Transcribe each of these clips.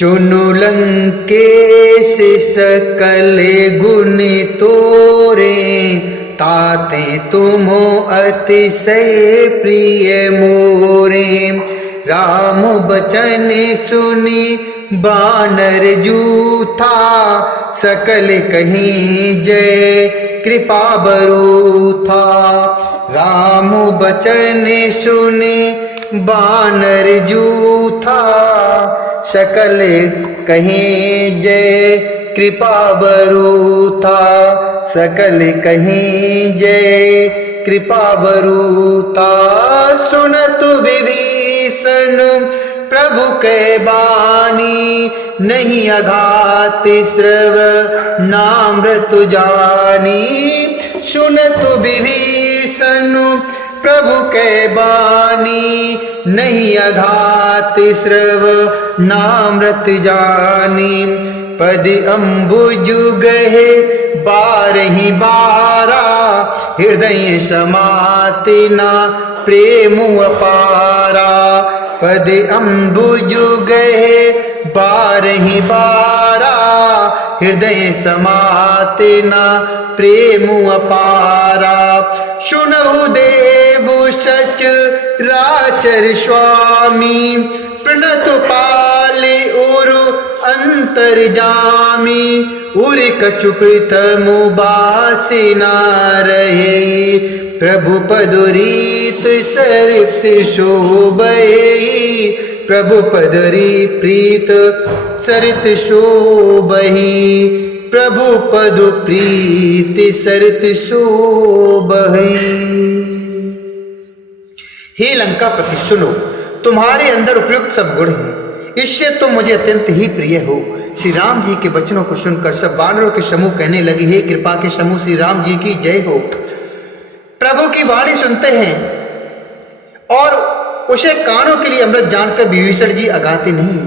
सुनु लंकेश सकल गुण तोरे, ताते तुमो अतिशय प्रिय मोरे। राम बचन सुनी बानर जूथा, सकल कहीं जय कृपा बरूथा। राम बचन सुनी बानर जूथा, सकल कहीं जय कृपा बरूथा। सकल कहीं जय कृपा बरूथा। सुनत विभीषण प्रभु के बानी, नहीं अघात श्रव नामृत जानी। सुनत विभीषण प्रभु के बानी, नहीं अघात श्रव नामृत जानी। पद अम्बुज गहे बारहि बारा, हृदय समाति ना प्रेम अपारा। पद अम्बुज गहे बारहि बारा, हृदय समाति ना प्रेम अपारा। सुनहु देव सच राचर स्वामी, प्रणत पाले उरु अंतर जामी। उर कछु प्रथम बासी ना रहे, प्रभु पदुरीत सरित शोभहि। प्रभु पदरी प्रीत सरित शोभहि, प्रभु पदु प्रीति सरित शोभहि। हे लंकापति सुनो, तुम्हारे अंदर उपयुक्त सब गुण हैं, इससे तुम मुझे अत्यंत ही प्रिय हो। श्री राम जी के वचनों को सुनकर सब वानरों के समूह कहने लगे, हे कृपा के समूह श्री राम जी की जय हो। प्रभु की वाणी सुनते हैं और उसे कानों के लिए अमृत जानकर विभीषण जी अगाते नहीं है,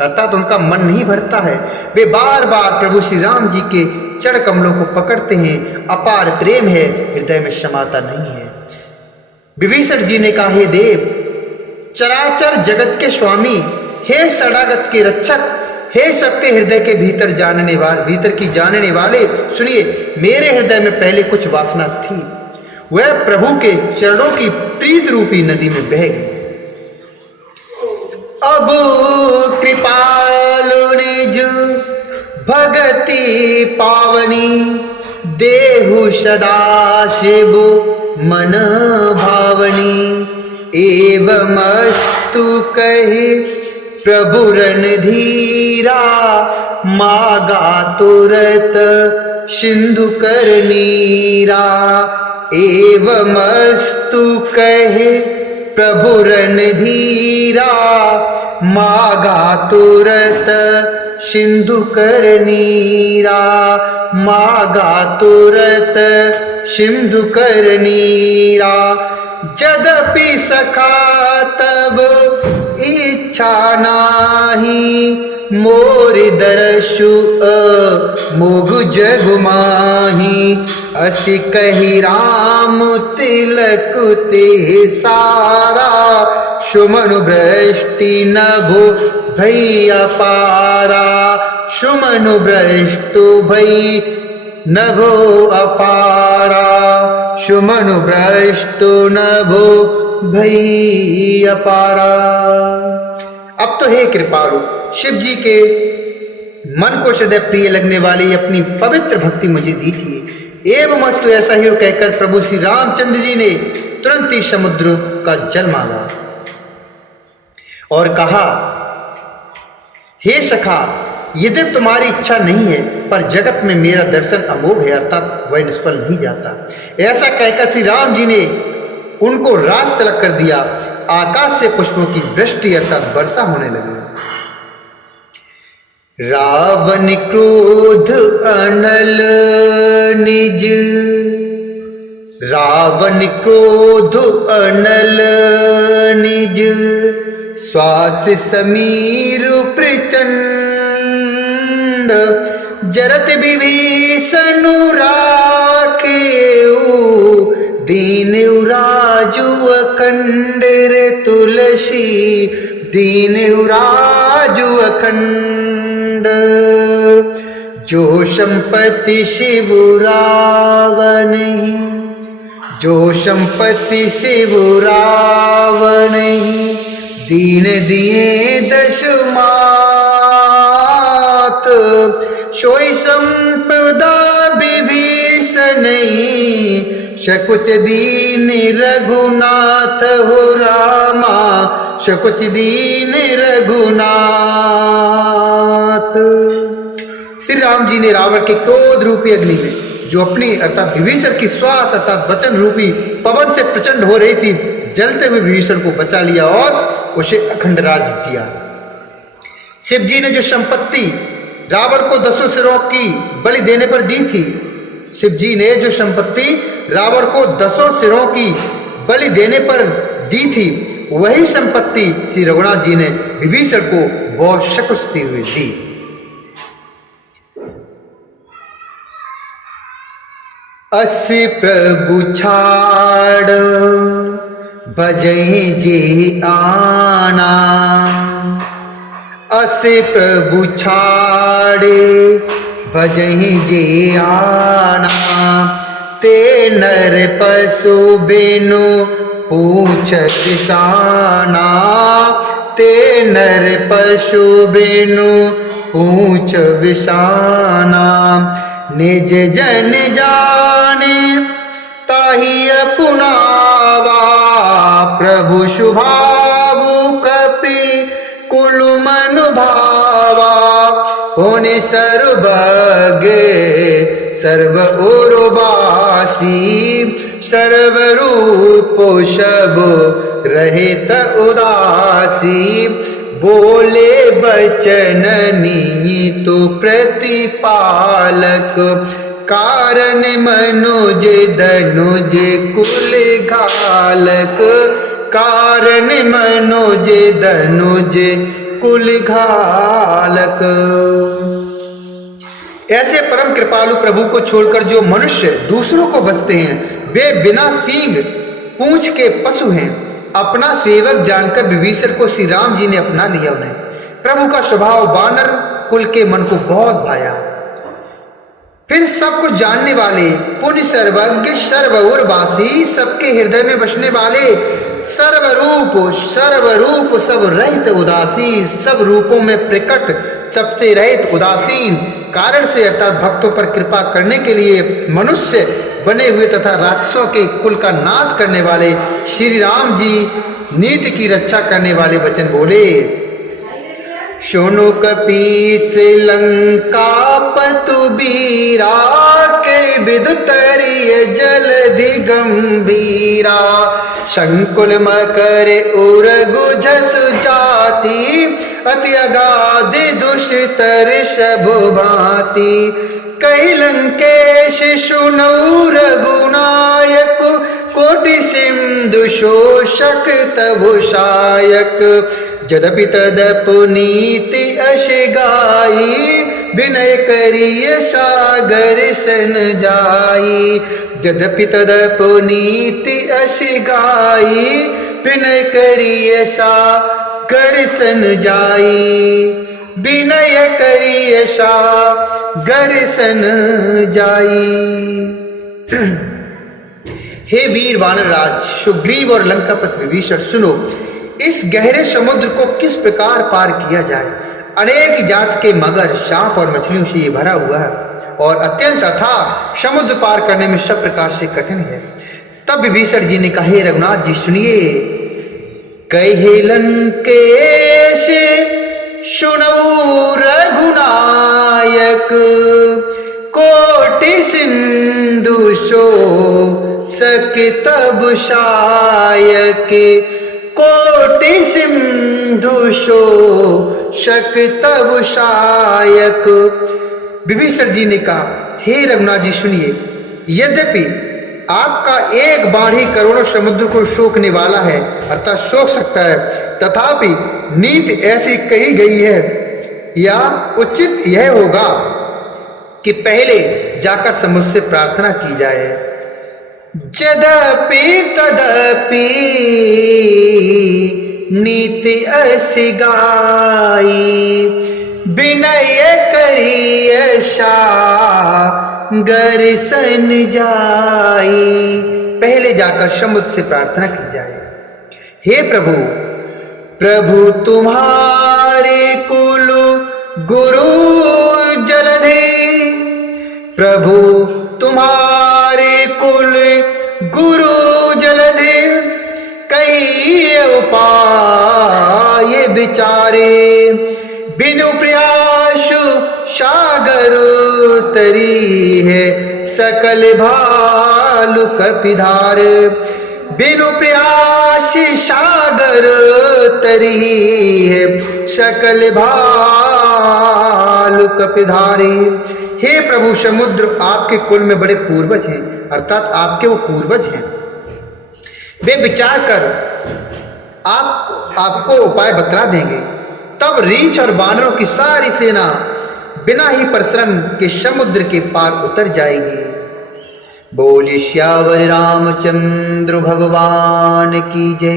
अर्थात उनका मन नहीं भरता है। वे बार बार प्रभु श्री राम जी के चरण कमलों को पकड़ते हैं। अपार प्रेम है, हृदय में क्षमाता नहीं है। विभीषण जी ने कहा, हे देव, चराचर जगत के स्वामी, हे शरणागत के रक्षक, हे सबके हृदय के भीतर की जानने वाले, सुनिए, मेरे हृदय में पहले कुछ वासना थी, वह प्रभु के चरणों की प्रीत रूपी नदी में बह गई। अब कृपालु निज भगति पावनी, देहु सदा शिव मन भावनी। एवमस्तु कहि प्रभु रणधीरा, मागा तुरत सिंधु कर नीरा। एवमस्तु कहे प्रभु रणधीरा, मागा तुरत सिंधु कर नीरा। मागा तुरत सिंधु कर नीरा। यद्यपि सखा तब इच्छा नाही, मोर दर्शु मोग जगु माही। असि कहि राम तिलक ते सारा, सुमन भ्रष्टि नभो भई अपारा। सुमन भ्रष्टु भई नभो अपारा। सुमन भ्रष्टु नभो भई अपारा। अब तो हे कृपालु, शिव जी के मन को सदैव प्रिय लगने वाली अपनी पवित्र भक्ति मुझे दीजिए। एवं अस्तु, ऐसा ही कहकर प्रभु श्री रामचंद्र जी ने तुरंत ही समुद्र का जल मांगा और कहा, हे सखा, यदि तुम्हारी इच्छा नहीं है, पर जगत में मेरा दर्शन अमोघ है, अर्थात वह निष्फल नहीं जाता। ऐसा कहकर श्री राम जी ने उनको राज तलक कर दिया। आकाश से पुष्पों की वृष्टि अर्थात वर्षा होने लगी। रावण क्रोध अनल निज, रावण क्रोध अनल निज, श्वास समीर प्रचंड। जरत विभीषण राखेऊ, दीन राजू अखंड रे तुलसी। दीन राजू अखंड। खंड, जो संपत्ति शिवराव नहीं, जो संपत्ति शिवराव नहीं, दीन दिए दश मात, सोई संपदा विभीषण नहीं, सकुच दीन रघुनाथ हो रामा, सकुच दीन रघुनाथ। श्री राम जी ने रावण के क्रोध रूपी अग्नि में, जो अपनी अर्थात विभीषण की श्वास अर्थात वचन रूपी पवन से प्रचंड हो रही थी, जलते हुए विभीषण को बचा लिया और उसे अखंड राज्य दिया। शिव जी ने जो संपत्ति रावण को 10 सिरों की बलि देने पर दी थी, शिव जी ने जो संपत्ति रावण को 10 सिरों की बलि देने पर दी थी, वही संपत्ति श्री रघुनाथ जी ने विभीषण को बहुत शकुस्ती हुई दी। असि प्रभु छाड़ भजहि जे आना, असि प्रभु छाड़े भजहि जे आना, ते नर पशु बिनु पूछत शाना, ते नर पशु बिनु पूछ विशाना, निज जन जाने ताहि अपनावा, प्रभु शुभाबु कपि कुल मन भावा, होने सर्वज्ञ सर्व उर्वासी, सर्वरूप सब रहित उदासी, बोले बचन नीतु प्रतिपालक, कारण मनुज धनुज कुल घालक, कारण मनुज धनुज कुल घालक। ऐसे परम कृपालु प्रभु को छोड़कर जो मनुष्य दूसरों को बसते हैं, वे बिना सींग पूंछ के पशु हैं। अपना सेवक जानकर विभीषण को श्री राम जी ने अपना लिया। उन्हें प्रभु का स्वभाव वानर कुल के मन को बहुत भाया। फिर सब कुछ जानने वाले, पुण्य सर्वज्ञ सर्वउर्वासी, सबके हृदय में बसने वाले, सर्वरूप सब रहित उदासी, सब रूपों में प्रकट, सबसे रहित उदासीन, कारण से अर्थात भक्तों पर कृपा करने के लिए मनुष्य बने हुए तथा राक्षसों के कुल का नाश करने वाले श्री राम जी नीति की रक्षा करने वाले वचन बोले। सुनो कपीस लंका पतु बीरा, के विदुतरिय जलधि गंभीरा, संकुल मकर उरगु झसु जाति, अति अगाध दुष्तर शभु भांति, कहि लंकेश सुनौ रघुनायक, कोटि सिंधु शोषक तबु शायक, यद्यपि तदपुनीति अश गाई, विनय करिय सागर सन जाई, यद्यपि तदपुनीति अश गाई, विनय करिय सागर सन जाई, विनय करिय सागर सन जाई। हे वीर वानरराज सुग्रीव और लंकापति विभीषण, सुनो, इस गहरे समुद्र को किस प्रकार पार किया जाए। अनेक जात के मगर, सांप और मछलियों से ये भरा हुआ है और अत्यंत अथाह समुद्र पार करने में सब प्रकार से कठिन है। तब विभीषण जी ने कहा, हे रघुनाथ जी सुनिए, कहे लंकेश सुनौ रघुनायक, कोटि सिंधु शोषक तबु शायक, कोटि सिंधु शोषक तबु शायक। विभीषण जी ने कहा, हे रघुनाथ जी सुनिए, यद्यपि आपका एक बाण ही करोड़ों समुद्र को सोखने वाला है, अर्थात सोख सकता है, तथापि नीति ऐसी कही गई है या उचित यह होगा कि पहले जाकर समुद्र से प्रार्थना की जाए। यद्यपि तदपि नीति अस गाई, विनय करिय सागर सन जाई। पहले जाकर समुद्र से प्रार्थना की जाए, हे प्रभु, प्रभु तुम्हारे कुल गुरु जलधि, प्रभु तुम्हारे कुल गुरु जलधि, कई उपाय विचारे, बिनु प्रयास सागर तरी है, सकल भालु कपिधार। बिनु प्रयास सागर तरी है, सकल भालु कपिधारी। हे प्रभु, समुद्र आपके कुल में बड़े पूर्वज हैं, अर्थात आपके वो पूर्वज हैं। वे विचार कर आपको उपाय बतला देंगे। तब रीछ और बानरों की सारी सेना बिना ही परिश्रम के समुद्र के पार उतर जाएगी। बोलिए श्यावर रामचंद्र भगवान की जय।